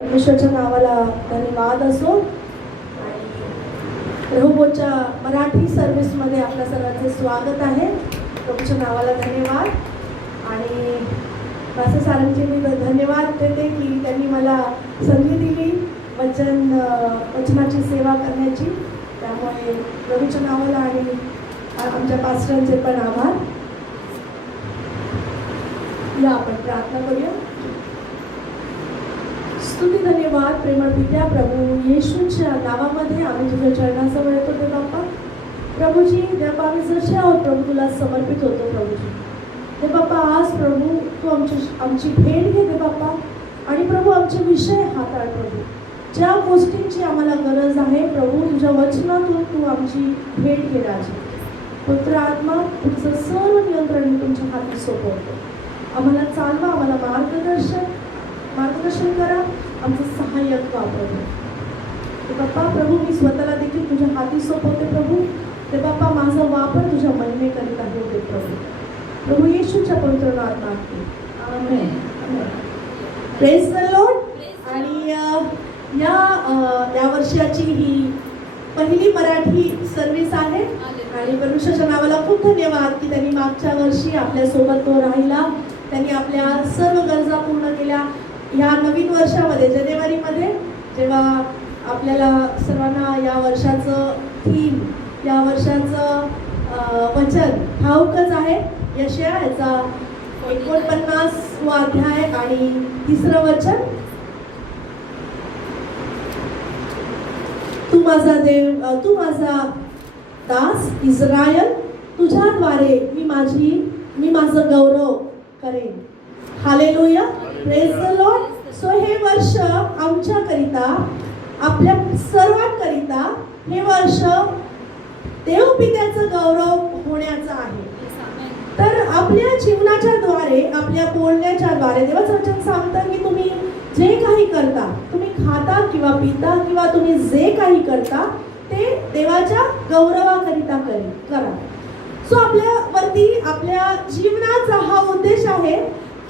परमेश्वरच्या नावाला धन्यवाद असो. आणि रहोबोच्या मराठी सर्व्हिसमध्ये आपल्या सर्वांचे स्वागत आहे. प्रभूच्या नावाला धन्यवाद. आणि मास्टर सारंगजी मी धन्यवाद देते की त्यांनी मला संधी दिली वचनाची सेवा करण्याची. त्यामुळे प्रभूच्या नावाला आणि आमच्या पास्टरांचे पण आभार. या आपण प्रार्थना करूया. स्तुती धन्यवाद प्रेमळ पित्या प्रभू येशूच्या नावामध्ये आम्ही तुझ्या चरणाजवळ येतो ते बाप्पा. प्रभूजी जेव्हा आम्ही जसे आहोत प्रभू तुला समर्पित होतो प्रभूजी. ते बाप्पा आज प्रभू तू आमची भेट घे दे बाप्पा. आणि प्रभू आमचे विषय हाताळ प्रभू. ज्या गोष्टींची आम्हाला गरज आहे प्रभू तुझ्या वचनातून तू आमची भेट घे राजा. पुत्र आत्मा तुमचं सर्व नियंत्रण मी तुमच्या हाती सोपवतो. आम्हाला चालवा, आम्हाला मार्गदर्शन करा, आमचं सहाय्यक वापरतो ते बाप्पा. प्रभू मी स्वतःला देखील तुझ्या हाती सोपवते प्रभू. ते बाप्पा माझा वापर तुझ्या महिमेकरिता होते प्रभू. प्रभू येशूच्या पवित्र नावात मागते आमेन. Praise the Lord. आणि या वर्षाची ही पहिली मराठी सर्व्हिस आहे. आणि परमेश्वराच्या नावाला खूप धन्यवाद की त्यांनी मागच्या वर्षी आपल्यासोबत तो राहिला. त्यांनी आपल्या सर्व गरजा पूर्ण केल्या. ह्या नवीन वर्षामध्ये जानेवारीमध्ये जेव्हा आपल्याला सर्वांना या वर्षाचं थीम, या वर्षाचं वचन ठाऊकच आहे. यशाया याचा 49वा अध्याय आणि 3रं वचन. तू माझा देव, तू माझा दास इस्रायल, तुझ्याद्वारे मी माझं गौरव करेन. Hallelujah. Praise the Lord. So हे वर्ष आमच्याकरिता, आपल्या सर्वांकरिता हे वर्ष देवपित्याचं गौरव होण्याचं आहे. तर आपल्या जीवनाच्या द्वारे, आपल्या बोलण्याच्या द्वारे देवाचं वचन सांगतं की तुम्ही जे काही करता, तुम्ही खाता किंवा पिता किंवा तुम्ही जे काही करता ते देवाच्या गौरवाकरिता करा. सो आपल्यावरती आपल्या जीवनाचा हा उद्देश आहे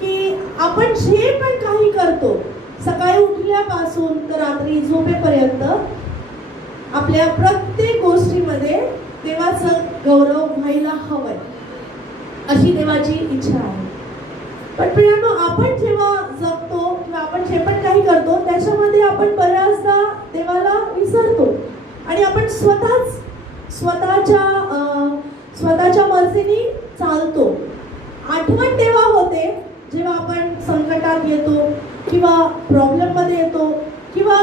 की आपण जे पण काही करतो, सकाळी उठल्यापासून तर रात्री झोपेपर्यंत, आपल्या प्रत्येक गोष्टीमध्ये देवाचं गौरव व्हायला हवंय, अशी देवाची इच्छा आहे. पण प्रियांनो, आपण जेव्हा जगतो किंवा आपण जे पण काही करतो त्याच्यामध्ये आपण बऱ्याचदा देवाला विसरतो आणि आपण स्वतःच्या मर्जीने चालतो. आठवण तेव्हा होते जेव्हा आपण संकटात येतो किंवा प्रॉब्लेममध्ये येतो किंवा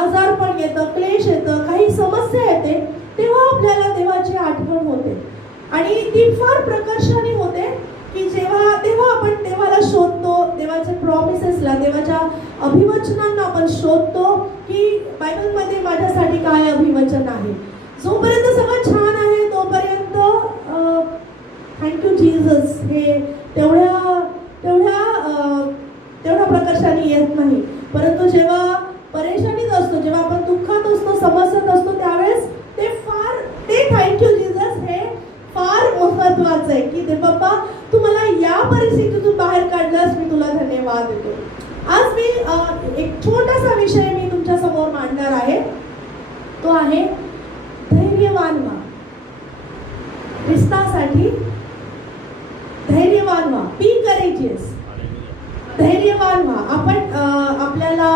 आजारपण येतं, क्लेश येतं, काही समस्या येते, तेव्हा आपल्याला देवाची आठवण होते. आणि ती फार प्रकर्षाने होते की तेव्हा आपण देवाला शोधतो, देवाच्या प्रॉमिसेसला, देवाच्या अभिवचनांना आपण शोधतो की बायबलमध्ये माझ्यासाठी काय अभिवचन आहे. जोपर्यंत सगळं छान आहे तोपर्यंत थँक्यू जीसस हे तेवढ्या प्रकर्षाने येत नाही. परंतु जेव्हा परेशानीत असतो, जेव्हा आपण दुःखात असतो, समस्येत असतो, त्यावेळेस ते थँक्यू जीसस हे फार महत्वाचं आहे की दे बाप्पा तू मला या परिस्थितीतून बाहेर काढलास, मी तुला धन्यवाद देतो. आज मी एक छोटासा विषय मी तुमच्या समोर मांडणार आहे. तो आहे धैर्यवान व्हा. ख्रिस्तासाठी धैर्यवान व्हा. Be courageous. धैर्यवान व्हा. आपल्याला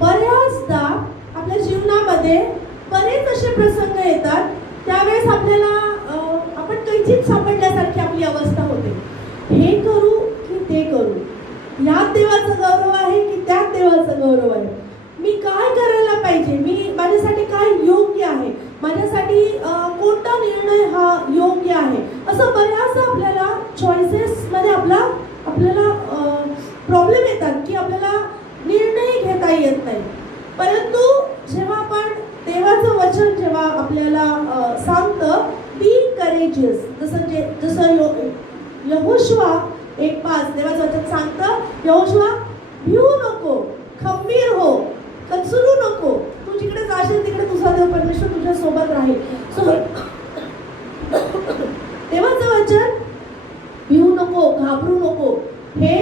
बऱ्याचदा आपल्या जीवनामध्ये बरेच असे प्रसंग येतात, त्यावेळेस आपल्याला आपण कैचीत सापडल्यासारखी आपली अवस्था होते. हे करू की ते करू, यात देवाचं गौरव आहे की त्यात देवाचं गौरव आहे, मी काय करायला पाहिजे, माझ्यासाठी काय योग्य आहे, माझ्यासाठी कोणता निर्णय हा योग्य आहे, असं बऱ्याचदा आपल्याला चॉईसेसमध्ये आपल्याला प्रॉब्लेम येतात की आपल्याला निर्णय घेता येत नाही. परंतु जेव्हा आपण देवाचं वचन जेव्हा आपल्याला सांगतं बी करेजियस, जसं यहोशुआ 1:5 देवाचं वचन सांगतं, यहोशुआ भिवू नको, खंबीर हो, कचरू नको, तू जिकडे जाशील तिकडे तुझा देव परमेश्वर तुझ्या सोबत राहील. सो देवाचं वचन भिवू नको, घाबरू नको, हे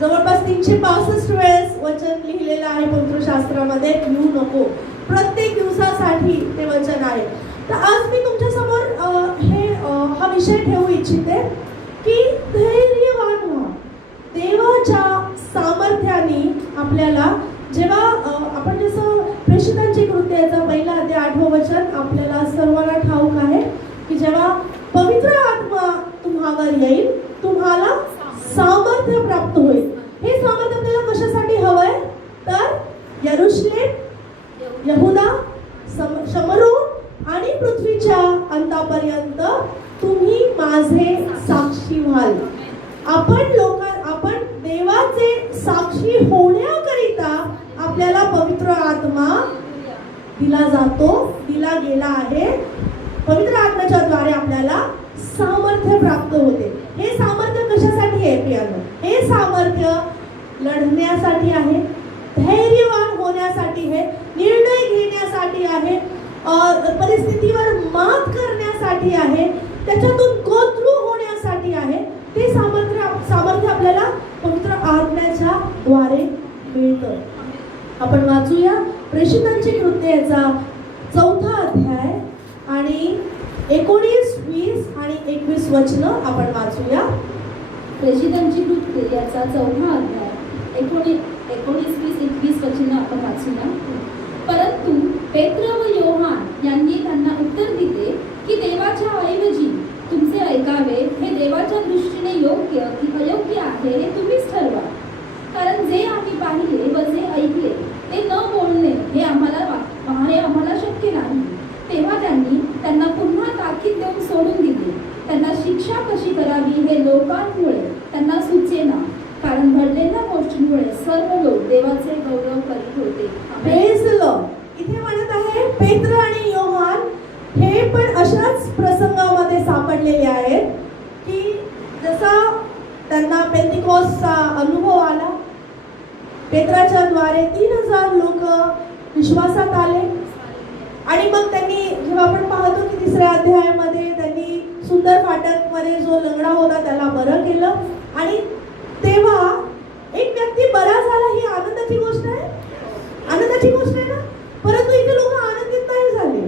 जवळपास 365 वेळेस वचन लिहिलेलं आहे पवित्र शास्त्रामध्ये, येऊ नको. प्रत्येक दिवसासाठी ते वचन आहे. तर आज मी तुमच्या समोर हा विषय ठेवू इच्छिते की धैर्यवान व्हा. देवाच्या सामर्थ्याने आपल्याला जेव्हा आपण जसं प्रेषितांची कृत्याचा पहिला अध्याय 8वं वचन आपल्याला सर्वांना ठाऊक आहे की जेव्हा पवित्र आत्मा तुम्हावर येईल तुम्हाला सामर्थ्य प्राप्त होईल. हे सामर्थ्य आपल्याला कशासाठी हवंय तर यरूशलेम, यहुदा, शमरून आणि पृथ्वीच्या अंतापर्यंत तुम्ही माझे साक्षी व्हाल. आपण देवाचे साक्षी होण्याकरिता आपल्याला पवित्र आत्मा दिला गेला आहे. पवित्र आत्म्याच्या द्वारे आपल्याला सामर्थ्य प्राप्त होते. हे सामर्थ्य कशासाठी आहे प्रियांनो? हे सामर्थ्य लढण्यासाठी आहे, धैर्यवान होण्यासाठी आहे, निर्णय घेण्यासाठी आहे, परिस्थितीवर मात करण्यासाठी आहे, त्याच्यातून गोथ्रू होण्यासाठी आहे. ते सामर्थ्य आपल्याला पवित्र आत्म्याच्या द्वारे मिळतं. आपण वाचूया प्रेषितांची कृत्याचा 4था अध्याय आणि 19, 20 आणि 21 वचन आपण वाचूया. प्रेषितांची कृत्ये याचा 4था अध्याय 19, 20, 21 वचन आपण वाचूया. परंतु पेत्र व योहान यांनी त्यांना उत्तर दिले की देवाच्या ऐवजी तुमचे ऐकावे हे देवाच्या दृष्टीने योग्य की अयोग्य आहे हे तुम्हीच ठरवा. कारण जे आम्ही पाहिले व जे ऐकले ते न बोलणे हे आम्हाला शक्य नाही. तेव्हा त्यांना पुन्हा ताकीद देऊन सोडून दिले. त्यांना शिक्षा कशी करावी हे लोकांमुळे त्यांना सुचेना, कारण घडलेल्या गोष्टींमुळे सर्व लोक देवाचे गौरव करीत होते. Praise the Lord. इथे म्हणत आहे पेत्र आणि योहान हे पण अशाच प्रसंगामध्ये सापडलेले आहेत की जसा त्यांना पेंतिकॉस्टचा अनुभव आला. पेत्राच्या द्वारे 3000 लोक विश्वासात आले आणि मग त्यांनी जेव्हा आपण पाहतो की 3ऱ्या अध्यायामध्ये त्यांनी सुंदर फाटकमध्ये जो लंगडा होता त्याला बरं केलं आणि तेव्हा एक व्यक्ती बरा झाला. ही आनंदाची गोष्ट आहे, आनंदाची गोष्ट आहे ना. परंतु इथे लोक आनंदित नाही झाले.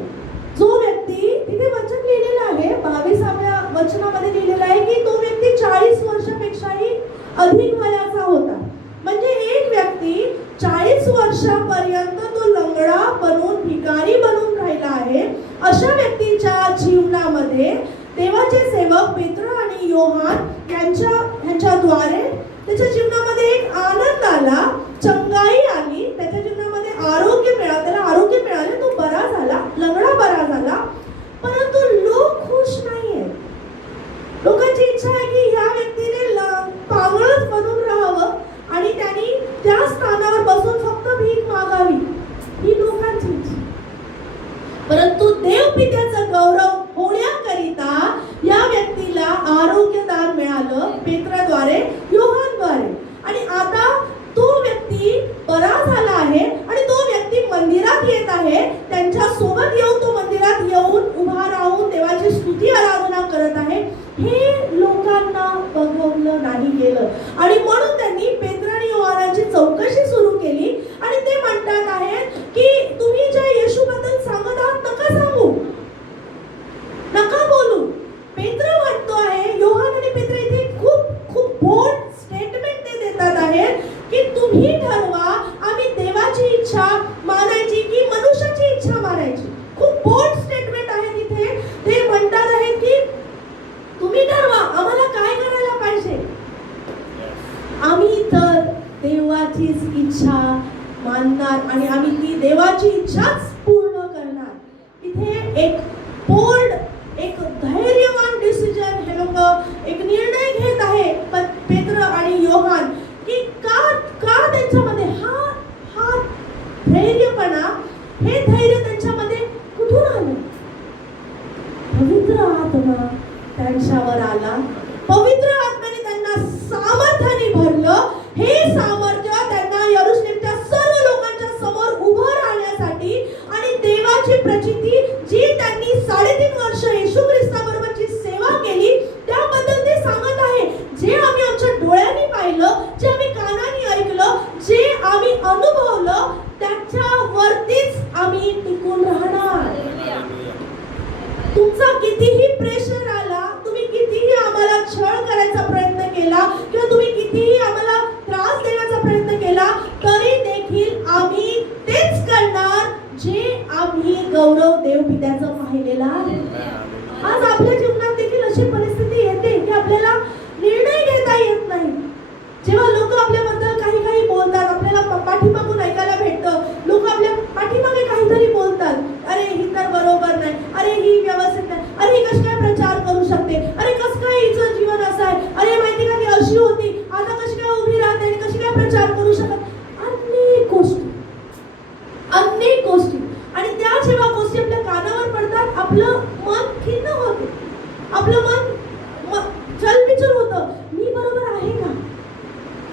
जो व्यक्ती तिथे वचन लिहिलेलं आहे 22व्या वचनामध्ये लिहिलेलं आहे की तो व्यक्ती 40 वर्षापेक्षाही अधिक वयाचा होता. म्हणजे एक व्यक्ती 40 वर्षापर्यंत तो लंगडा बनून भिकारी बनून राहिला आहे. अशा व्यक्तीच्या जीवनामध्ये देवाचे सेवक पेत्र आणि योहान यांच्याद्वारे त्याच्या जीवनामध्ये एक आनंद आला, चंगाई आली, त्याच्या जीवनामध्ये आरोग्य मिळालं, त्याला आरोग्य मिळाले, तो बरा झाला, लंगडा बरा झाला. परंतु लोक खुश नाहीये. लोकांची इच्छा आहे की ह्या व्यक्तीने पागळच बनून राहावं आणि त्यांनी त्या स्थानावर बसून फक्त भीक मागावी, ही लोकांची इच्छा. परंतु देवपित्याचा गौरव होण्याकरिता या व्यक्तीला आरोग्यदान मिळालं पेत्राद्वारे, योहानद्वारे. आणि आता तो व्यक्ती बरा झाला आहे आणि तो व्यक्ती मंदिरात येत आहे. त्यांच्या सोबत येऊन तो मंदिरात येऊन उभा राहून देवाची स्तुती आराधना करत आहे. हे लोकांना बघवलं नाही गेलं आणि म्हणून त्यांनी पेत्र आणि योहानाची चौकशी सुरू केली आणि ते म्हणतात आहेत की तुम्ही ज्या येशूबद्दल सांगत आहात नका सांगू, नका बोलू. पेत्र म्हणतो आहे, योहान आणि पेत्र इथे खूप बोल्ड स्टेटमेंट ते देतात आहेत की तुम्ही ठरवा आम्ही देवाची इच्छा मानायची की मनुष्याची इच्छा मानायची. खूप बोल्ड स्टेटमेंट आहे तिथे. ते म्हणतात आहेत की तुम्ही ठरवा आम्हाला काय करायला पाहिजे. आम्ही तर देवाचीच इच्छा मानणार आणि आम्ही ती देवाची इच्छाच पूर्ण करणार. इथे एक बोल्ड, एक धैर्यवान डिसिजन हे लोक एक निर्णय घेत आहे पेत्र आणि योहान की का त्यांच्यामध्ये हा धैर्यपणा, हे धैर्य त्यांच्यामध्ये कुठून आलं? पवित्र आत्मा त्यांच्यावर आला. पवित्र आत्म्याने त्यांना सामर्थ्याने भरलं. हे सामर्थ्य त्यांना यरूशलेमच्या सर्व लोकांच्या समोर उभं राहण्यासाठी आणि देवाची प्रचिती जी त्यांनी 3.5 तुमचा कितीही प्रेशर आला, तुम्ही कितीही आम्हाला छळ करायचा प्रयत्न केला किंवा तुम्ही कितीही आम्हाला त्रास देण्याचा प्रयत्न केला, तरी देखील आम्ही तेच करणार जे आम्ही गौरव देवपित्याचं पाहिलेलं आहे. आज आपल्या जीवनात देखील अशी परिस्थिती येते की आपल्याला निर्णय घेता येत नाही. जेव्हा लोक आपल्याबद्दल काही काही बोलतात, आपल्याला पाठीमागून ऐकायला भेटतं, लोक आपल्या पाठीमागे काहीतरी बोलतात, अरे ही तर बरोबर नाही, अरे ही व्यवस्थित नाही, अरे ही कशी काय प्रचार करू शकते, अरे कसं काय हिचं जीवन असं आहे, अरे माहिती का ती अशी होती, आता कशी काय उभी राहते आणि कशी काय प्रचार करू शकत. अनेक गोष्टी आणि त्या जेव्हा गोष्टी आपल्या कानावर पडतात, आपलं मन खिन्न होते, आपलं मन चलबिचल होतं. मी बरोबर आहे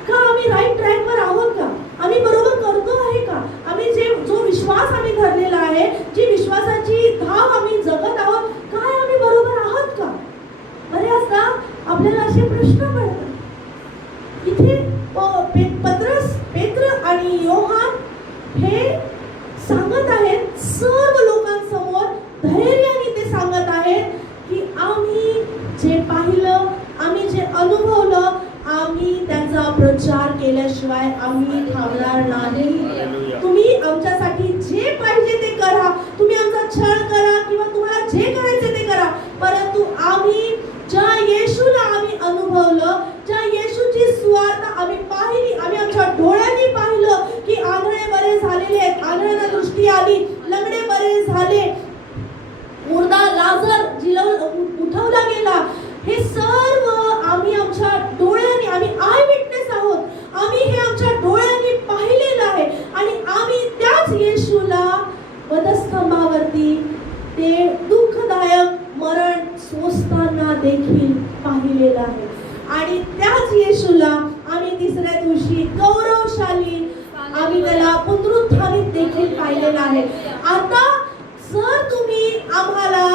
का आम्ही राईट ट्रॅकवर आहोत का, आम्ही बरोबर करतो आहे का, आम्ही जो विश्वास आम्ही धरलेला आहे, जी विश्वासाची धाव आम्ही जगत आहोत, काय आम्ही बरोबर आहोत का. बऱ्याचदा आपल्याला असे प्रश्न पडतात. इथे पेत्र आणि योहान हे सांगत आहेत सर्व लोकांसमोर, धैर्याने ते सांगत आहेत की आम्ही जे पाहिलं, आम्ही जे अनुभवलं, आम्ही त्याचा प्रचार केल्याशिवाय आम्ही थांबणार नाही. तुम्ही आमच्यासाठी जे पाहिजे ते करा, तुम्ही आमचा छळ करा किंवा तुम्हाला जे करायचे ते करा, परंतु आम्ही ज्या येशूला आम्ही अनुभवलं, ज्या येशूची सुवार्ता आम्ही पाहिली, आम्ही आमच्या डोळ्यांनी पाहिलं की आंधळे बरे झालेले आहेत, आंधळ्यांना दृष्टी आली, लंगडे बरे झाले, मुर्दा लाजर उठवला गेला, हे सर्व आम्ही आमच्या डोळ्यांनी, आम्ही आय विटनेस आहोत, आम्ही हे आमच्या डोळ्यांनी पाहिलेलं आहे आणि आम्ही त्याच येशूला वधस्तंभावरती ते दुःखदायक मरण सोसताना देखील पाहिलेलं आहे आणि त्याच येशूला आम्ही तिसऱ्या दिवशी गौरवशाली आम्ही त्याला पुनरुत्थानित देखील पाहिलेलं आहे. आता जर तुम्ही आम्हाला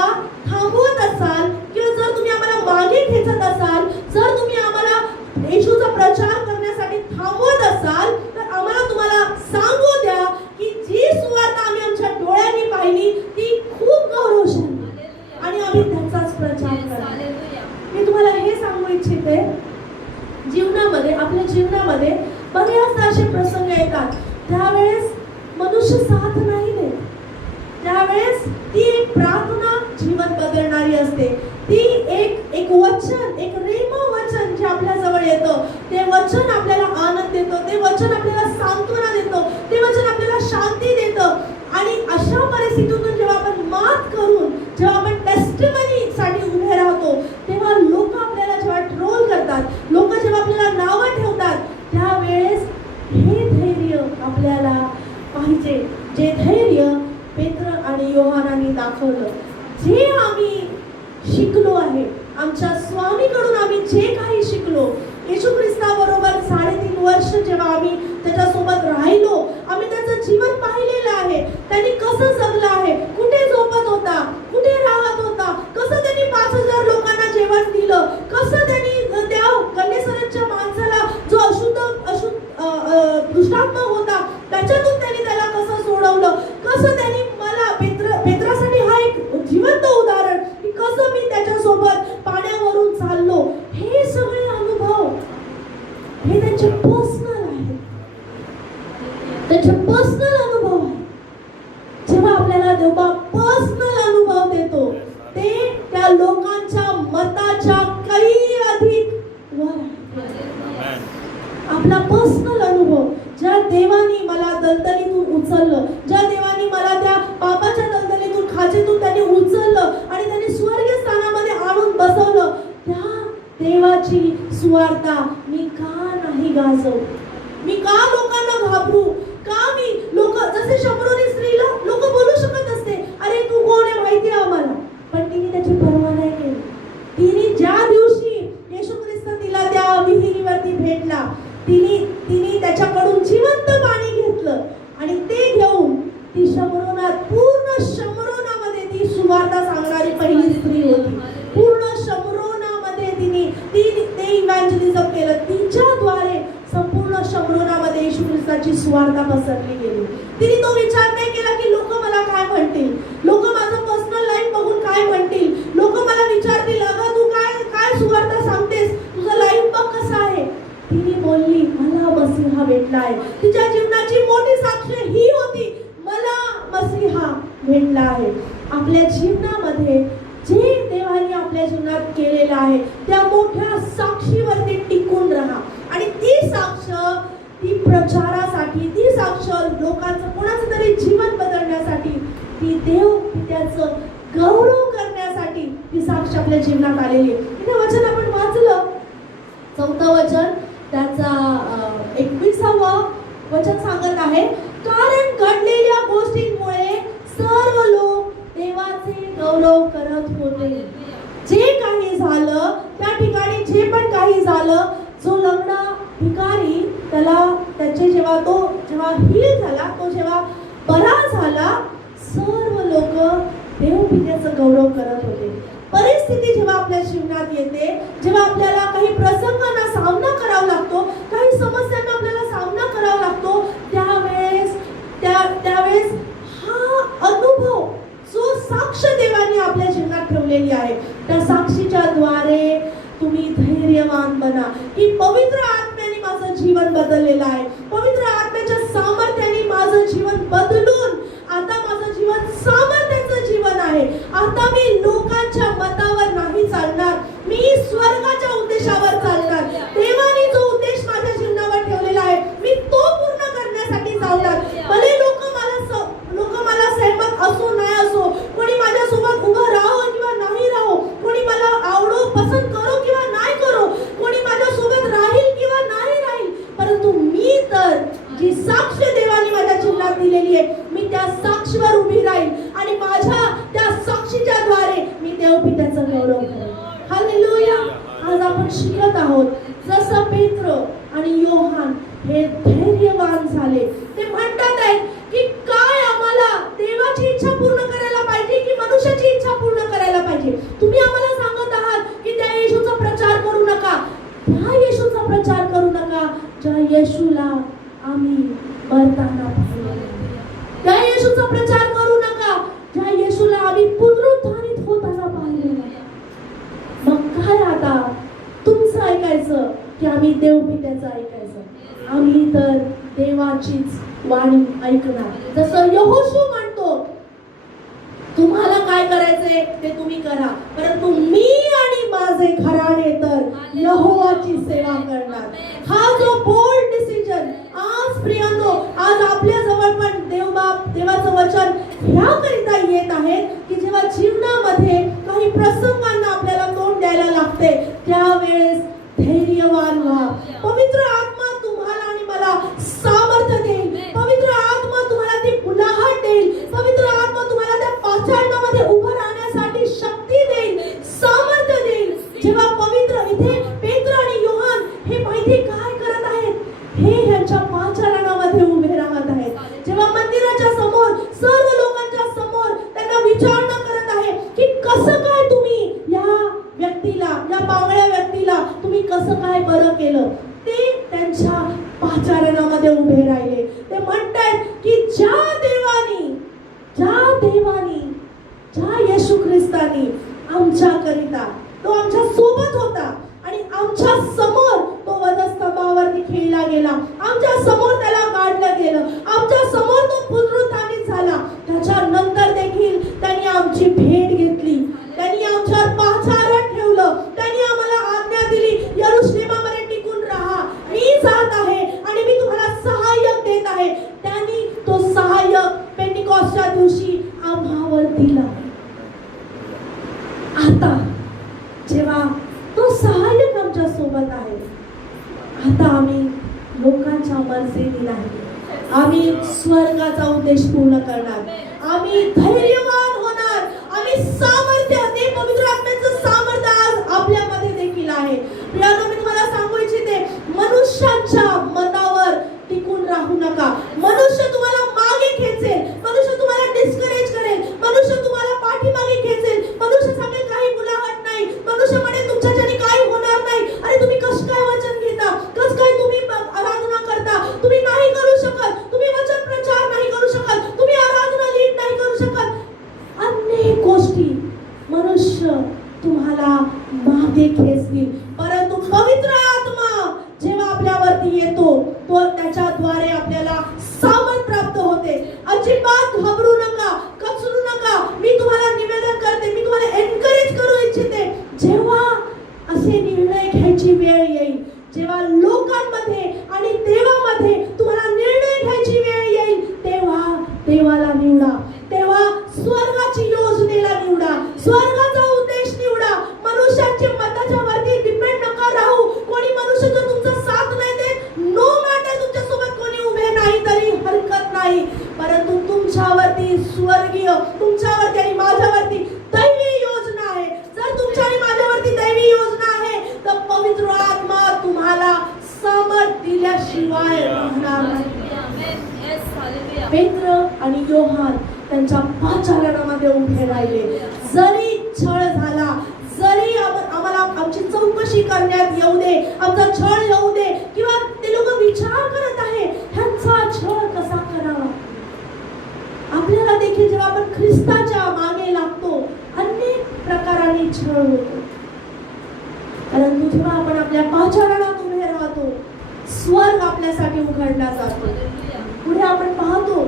थांबवत असाल किंवा जर तुम्ही आम्हाला मागे खेचत असाल, जर तुम्ही आम्हाला येशूचा प्रचार करण्यासाठी थांबवत असाल, तर आम्हाला तुम्हाला सांगू द्या की जी सुवार्ता आम्ही आमच्या डोळ्यांनी पाहिली ती खूप गौरवशाली आणि आम्ही त्याचाच प्रचार करणार. मी तुम्हाला हे सांगू इच्छिते, जीवनामध्ये, आपल्या जीवनामध्ये बऱ्याचदा असे प्रसंग येतात, त्यावेळेस मनुष्य साथ नाही देत, त्यावेळेस ती एक प्रार्थना जीवन बदलणारी असते. ती एक वचन, एक रेमा वचन जे आपल्या जवळ येतं, ते वचन आपल्याला आनंद देतं, ते वचन आपल्याला सांत्वना देतं, ते वचन आपल्याला शांती देतं. आणि अशा परिस्थितीतून जेव्हा आपण मात करून, जेव्हा आपण टेस्टिमनी साठी उभे राहतो, तेव्हा लोक आपल्याला जेव्हा ट्रोल करतात, लोक जेव्हा आपल्याला नावं ठेवतात, त्यावेळेस हे धैर्य आपल्याला पाहिजे, जे धैर्य पेत्र आणि योहानांनी दाखवलं. जे आम्ही शिकलो आहे, आमच्या स्वामीकडून आम्ही जे काही शिकलो, येशू ख्रिस्ताबरोबर 3.5 वर्ष जेव्हा आम्ही त्याच्यासोबत राहिलो, आम्ही त्याचं जीवन पाहिलेलं आहे, त्यांनी कसं जगलं आहे, कुठे झोपत होता, कुठे राहत होता, कसं त्यांनी 5,000 लोकांना जेवण दिलं, कसं त्यांनी त्या कन्नेसरच्या माणसाला जो दुष्टात्मा होता त्याच्यातून त्यांनी त्याला कसं सोडवलं, कसं त्यांनी मला पेत्रासाठी हा एक जिवंत उदाहरण की कसं मी त्याच्यासोबत पाण्यावरून चाललो, हे सगळे अनुभव हे त्यांचे पर्सनल आहेत, त्यांचे पर्सनल अनुभव आहेत. जेव्हा आपल्याला देवा पर्सनल अनुभव देतो, ते त्या लोकांच्या मताच्या काही अधिक वर आहे. आपला पर्सनल अनुभव, ज्या देवानी मला दलदलीतून उचललं, ज्या देवानी मला त्या पापाच्या दलदलीतून, खाचेतून त्यांनी उचललं आणि त्यांनी स्वर्गीय स्थानामध्ये आणून बसवलं, त्या देवाची सुवार्ता मी का नाही गाजवू, मी का लोकांना घाबरू, का मी लोक जसे शंभरोनी स्त्रीला लोक बोलू शकत असते, अरे तू कोण आहे माहिती आहे आम्हाला, पण तिने त्याची पर्वा नाही केली. तिने ज्या दिवशी येशू ख्रिस्त तिला त्या विहिरीवरती भेटला, तिने त्याच्याकडून जिवंत पाणी घेतलं आणि ते घेऊन ती शमरोनात, पूर्ण शमरोनामध्ये ती सुवार्ता सांगणारी पहिली स्त्री होती. पूर्ण शमरोनामध्ये ते इव्हॅंजलिझम केलं, तिच्याद्वारे संपूर्ण शमरोनामध्ये येशू ख्रिस्ताची सुवार्ता पसरली गेली. तिने तो विचार नाही केला की लोक मला काय म्हणतील, लोक माझं पर्सनल लाईफ बघून काय म्हणतील, तिच्या जीवनाची मोठी साक्ष ही होती, मला मसीहा भेटला आहे. आपल्या जीवनामध्ये जे देवाने आपल्या जीवनात केलेलं आहे त्या मोठ्या साक्षीवरती टिकून राहा. आणि ती साक्ष, ती प्रचारासाठी, ती साक्ष लोकांचं कोणाचं तरी जीवन बदलण्यासाठी, ती देव त्याचं गौरव करण्यासाठी ती साक्ष आपल्या जीवनात आलेली आहे. इथे वचन आपण वाचलं, 4थं वचन त्याचा 21वं वचन सांगत आहे, कारण घडलेल्या गोष्टींमुळे सर्व लोक देवाचे गौरव करत होते. जे काही झालं त्या ठिकाणी, जे पण काही झालं, जो लंगडा भिकारी त्याचे जेव्हा हील झाला, तो जेव्हा बरा झाला, सर्व लोक देवपित्याचं गौरव करत होते. परिस्थिती जेव्हा आपल्या जीवनात येते, जेव्हा आपल्याला काही प्रसंगांना सामना करावा लागतो, काही समस्यांना आपल्याला सामना करावा लागतो, त्यावेळेस हा अनुभव जो साक्ष देवाने आपल्या जीवनात ठेवलेली आहे, त्या साक्षीच्या द्वारे तुम्ही धैर्यवान बना की पवित्र आत्म्याने माझं जीवन बदललेलं आहे. पवित्र आत्म्याच्या सामर्थ्याने माझं जीवन बदलून आता माझं जीवन सामर्थ्याचं जीवन आहे. आता मी लोकांच्या मतावर नाही चालणार, मी स्वर्गाच्या उद्देशावर चालणार. देवाने जो उद्देश माझ्या जीवनावर ठेवलेला आहे, मी तो पूर्ण करण्यासाठी चालणार. भले लोक मला सहमत असो नाही असो, कोणी माझ्यासोबत उभं राहो किंवा नाही राहो, कोणी मला आवडो पसंत करो किंवा नाही करो, कोणी माझ्यासोबत राहील किंवा नाही राहील, परंतु मी तर जी साक्ष देवाने माझ्या जीवनात दिलेली आहे, मी त्या साक्षीवर उभी राहील आणि माझ्या त्या साक्षीच्या द्वारे मी देवपित्याचं गौरव करेन. हालेलुया. आज आपण शिकत आहोत जसं पेत्र आणि योहान हे धैर्यवान झाले. ते म्हणतात आहेत की काय आम्हाला देवाची इच्छा पूर्ण करायला पाहिजे की मनुष्याची इच्छा पूर्ण करायला पाहिजे. तुम्ही आम्हाला सांगत आहात की त्या येशूचा प्रचार करू नका, त्या येशूचा प्रचार करू नका ज्या येशूला आम्ही मरताना पाहिलं. त्या येशूचा प्रचार करू नका ज्या येशूला आम्ही पुनरुत्थानित होताना पाहिलेलं. मग काय आता तुमचं ऐकायचं की आम्ही देवपित्याचं ऐकायचं? आम्ही तर देवाचीच वाणी ऐकणार. जसं यहोशू म्हणतो, तुम्हाला काय करायचंय ते तुम्ही करा, परंतु मी आणि माझे घराणे तर यहोवाची सेवा करणार. हा जो बोल्ड डिसिजन आज प्रियांनो, आज आपल्या जवळ पण देवाचं वचन ह्याकरिता येत आहे की जेव्हा जीवनामध्ये काही प्रसंगांना आपल्याला तोंड द्यायला लागते, त्यावेळेस धैर्यवान व्हा. पवित्र आत्मा तुम्हाला आणि मला सामर्थ्य देईल. पवित्र आत्मा तुम्हाला ती उलाहट देईल. पवित्र आत्मा तुम्हाला त्या पाचारणामध्ये उभं राहण्यासाठी शक्ती देईल, सामर्थ्य देईल. जेव्हा पवित्र इथे पेत्र आणि योहान हे माहिती काय करत आहेत, हे ह्यांच्या पाचारणामध्ये उभे राहत आहेत. जेव्हा मंदिराच्या समोर सर्व लोकांच्या समोर त्यांना विचारणा करत आहे की कसं काय तुम्ही या व्यक्तीला, या पावळ्या व्यक्तीला तुम्ही कसं काय बरं केलं, ते त्यांच्या पाचारणामध्ये उभे राहिले. ते म्हणतात की ज्या देवानी ज्या येशू ख्रिस्तानी आमच्याकरिता, तो आमच्या सोबत होता आणि आमच्या समोर तो वधस्तंभावरती खेळला गेला, आमच्या समोर त्याला काढलं गेलं, आमच्या समोर तो पुनरुत्थानित झाला, त्याच्यानंतर देखील त्यांनी आमची भेट घेतली, त्यांनी आमच्यावर पाचारण ठेवलं, त्यांनी आम्हाला आज्ञा दिली यरूशलेमामध्ये टिकून राहा, मी जात आहे आणि मी तुम्हाला सहाय्यक देत आहे. त्यांनी तो सहाय्यक पेंटिकॉस्टच्या दिवशी आम्हावर दिला. आता जेव्हा तो सहाय्यक आमच्या सोबत आहे, आता आम्ही लोकांच्या मर्जीने नाही, आम्ही स्वर्गाचा उद्देश पूर्ण करणार, आम्ही धैर्यवान होणार, आम्ही सामर्थ्य, ते पवित्र आत्म्याचं सामर्थ्य आज आपल्यामध्ये देखील आहे. प्रियांनो, मी तुम्हाला सांगू इच्छिते, मनुष्याच्या मतावर टिकून राहू नका. मनुष्य तुम्हाला मागे खेचेल, मनुष्य तुम्हाला डिस्करेज करेल, मनुष्य तुम्हाला पाठीमागे खेचेल, मनुष्य सांगेल काही मुलाहट नाही, मनुष्य म्हणेल तुमच्याच्याने काही होणार नाही, अरे तुम्ही कसं काय वचन घेता, कसं काय तुम्ही आराधना करता, तुम्ही नाही करू शकत, तुम्ही वचन प्रचार नाही करू शकत, तुम्ही आराधना लीड नाही करू शकत. अनेक गोष्टी देवाला निवडा, तेव्हा स्वर्गाची योजनेला निवडा, स्वर्गाचा उद्देश निवडा. मनुष्याच्या मताच्या वरती डिपेंड नका राहू. कोणी मनुष्य जर तुमचा साथ नाही देत, नो मॅटर तुमच्या सोबत कोणी उभे नाही तरी हरकत नाही, परंतु तुमच्यावरती स्वर्गीय, तुमच्यावरती आणि माझ्यावरती दैवी योजना आहे. जर तुमच्या आणि माझ्यावरती दैवी योजना आहे तर पवित्र आत्मा तुम्हाला सामर्थ दिल्याशिवाय राहणार नाही. पेत्र आणि योहान त्यांच्या पाचारणामध्ये उभे राहिले. जरी छळ झाला, जरी आम्हाला आमची चौकशी करण्यात येऊ दे, आमचा छळ येऊ दे, किंवा ते लोक विचार करत आहे ह्यांचा छळ कसा करावा. आपल्याला देखील जेव्हा आपण ख्रिस्ताच्या मागे लागतो अनेक प्रकाराने छळ होतो, परंतु जेव्हा आपण आपल्या पाचारणात उभे राहतो स्वर्ग आपल्यासाठी उघडला जातो. पुढे आपण पाहतो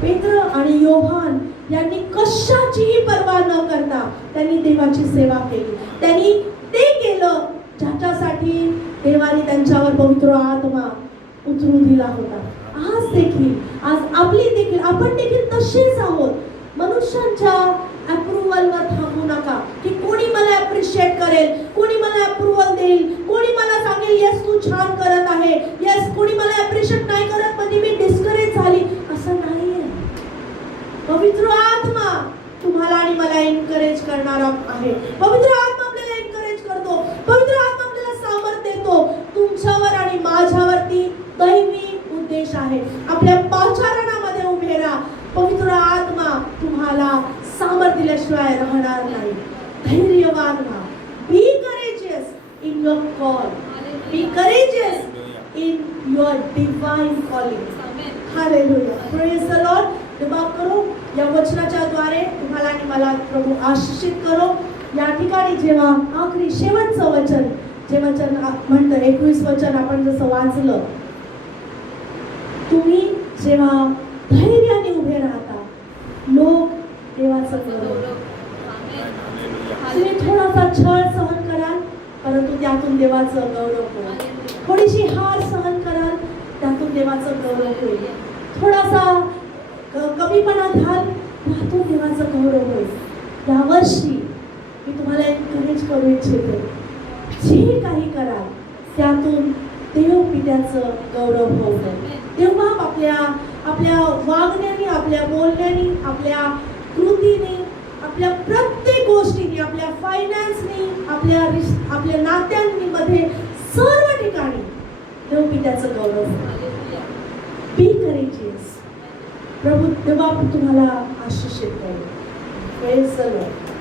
पेत्र आणि योहान यांनी कशाचीही पर्वा न करता त्यांनी देवाची सेवा केली. त्यांनी ते केलं ज्याच्यासाठी देवाने त्यांच्यावर पवित्र आत्मा उतरू दिला होता. आज देखील, आज आपण देखील तसेच आहोत. मनुष्यांच्या अप्रुव्हलवर थांबू नका की कोणी मला अप्रिशिएट करेल, कोणी मला अप्रुव्हल देईल, कोणी मला सांगेल येस तू छान करत आहे, येस कोणी मला अप्रिशिएट नाही करत म्हणजे मी डिस्करेज झाली, असं नाहीये. पवित्र आत्मा तुम्हाला आणि मला एनकरेज करणारा आहे. पवित्र आत्मा आपल्याला एनकरेज करतो, पवित्र आत्मा आपल्याला सामर्थ्य देतो. तुमच्यावर आणि माझ्यावरती दैवी उद्देश आहे. आपल्या पाचारणामध्ये उभे राहा. पवित्र आत्मा तुम्हाला सामर्थ्य दिल्याशिवाय राहणार नाही. धैर्यवान व्हा. Be courageous in your call, be courageous in your divine calling. Hallelujah, praise the Lord. दुआ करो, या वचनाच्या द्वारे तुम्हाला आणि मला प्रभू आशीषित करो. या ठिकाणी जेव्हा आखरी शेवटचं वचन, जे वचन म्हणतं 21 वचन आपण जसं वाचलं, तुम्ही जेव्हा धैर्याने उभे राहता लोक देवाचं गौरव. तुम्ही थोडासा छळ सहन कराल परंतु त्यातून देवाचं गौरव होईल. थोडीशी हार सहन कराल त्यातून देवाचं गौरव होईल. थोडासा कमीपणा घ्याल त्यातून देवाचं गौरव होईल. यावर्षी मी तुम्हाला एनकरेज करू इच्छिते, जे काही कराल त्यातून देव पित्याचं गौरव होतं. तेव्हा आपल्या वागण्याने, आपल्या बोलण्याने, आपल्या कृतीने, आपल्या प्रत्येक गोष्टीने, आपल्या फायनान्सनी, आपल्या नात्यांमध्ये सर्व ठिकाणी देव पित्याचं गौरव होतं. Be courageous. प्रभू देवा तुम्हाला आशीषित करेल. Praise the Lord.